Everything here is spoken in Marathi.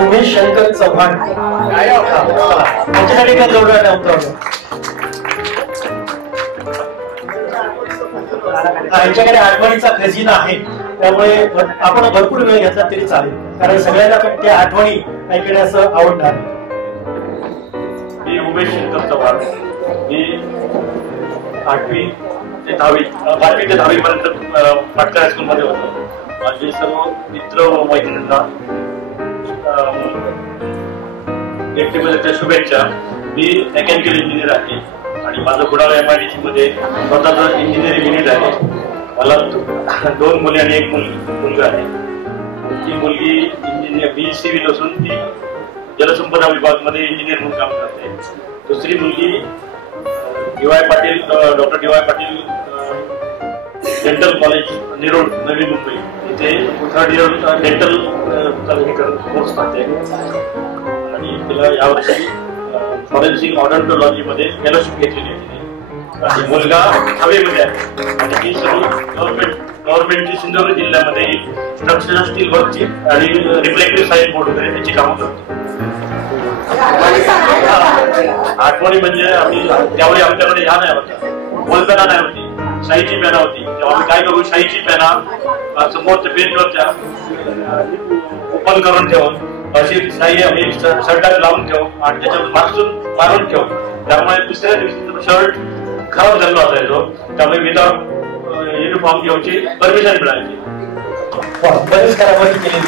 उमेश शंकर चव्हाण त्यांच्यासाठी काय जोडणार नव्हतं. यांच्याकडे आठवणीचा खजिना आहे, त्यामुळे आपण भरपूर वेळ घेतला तरी चालेल, कारण सगळ्यांना पण त्या आठवणी ऐकण्याचं आवडणार. मी उमेश शंकर चव्हाण, मी 8वी ते 10वी 5वी ते 10वी पर्यंत पाटकर हायस्कूल मध्ये होतो. माझे सर्व मित्र व मैत्रिणींना व्यक्तिगत शुभेच्छा. मी मेकॅनिकल इंजिनियर आहे आणि माझं कुडाळ MIDC मध्ये स्वतःचं इंजिनिअरिंग युनिट आहे. मला 2 मुली आणि 1 मुलगा आहे. ती मुलगी इंजिनियर BE असून ती जलसंपदा विभाग मध्ये इंजिनियर म्हणून काम करते. दुसरी मुलगी Patil doctor DY Patil dental college निरोड नवी मुंबई इथे 3rd इयर डेंटल कोर्स करते आणि तिला यावर्षी फॉरेन्सिक ऑडोंटॉलॉजी मध्ये फेलोशिप घेतलेली आहे. आणि मुलगा हवेमध्ये आहे आणि ही सर्व गव्हर्नमेंटची सिंधुदुर्ग जिल्ह्यामध्ये स्ट्रक्चरल स्टील वर्कची आणि रिफ्लेक्टिव्ह साईन बोर्ड वगैरे त्याची कामं करतो. आठवणी म्हणजे आम्ही त्यावेळी आमच्याकडे ह्या नाही होत्या, बॉलपेना नाही होती, शाईची पेना होती. तेव्हा आम्ही काय करू, शाईची पेना समोरच्या बेंचवरच्या ओपन करून ठेवून अशी शाई आम्ही शर्टात लावून ठेवू आणि त्याच्यावर मारून ठेवू. त्यामुळे दुसऱ्या दिवशी शर्ट खराब झालेला असायचो, त्यामुळे विदाउट युनिफॉर्म घेऊची परमिशन मिळायची. बरेच करावं केली.